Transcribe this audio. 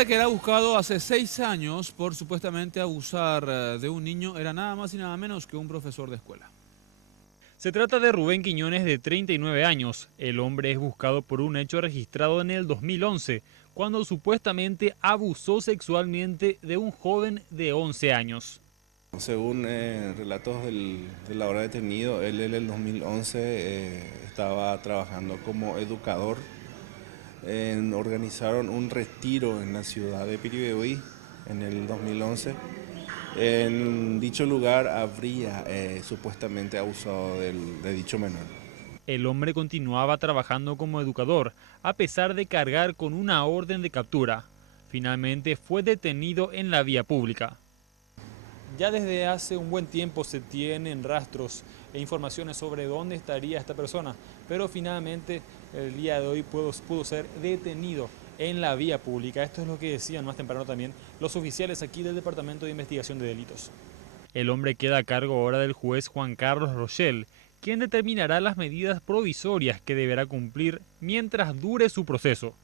hombre que era buscado hace 6 años por supuestamente abusar de un niño era nada más y nada menos que un profesor de escuela. Se trata de Rubén Quiñones, de 39 años. El hombre es buscado por un hecho registrado en el 2011, cuando supuestamente abusó sexualmente de un joven de 11 años. Según relatos del ahora detenido, él en el 2011 estaba trabajando como educador. Organizaron un retiro en la ciudad de Piribebuy en el 2011. En dicho lugar habría supuestamente abusado de dicho menor. El hombre continuaba trabajando como educador, a pesar de cargar con una orden de captura. Finalmente fue detenido en la vía pública. Ya desde hace un buen tiempo se tienen rastros e informaciones sobre dónde estaría esta persona, pero finalmente el día de hoy pudo ser detenido en la vía pública. Esto es lo que decían más temprano también los oficiales aquí del Departamento de Investigación de Delitos. El hombre queda a cargo ahora del juez Juan Carlos Rochel, quien determinará las medidas provisorias que deberá cumplir mientras dure su proceso.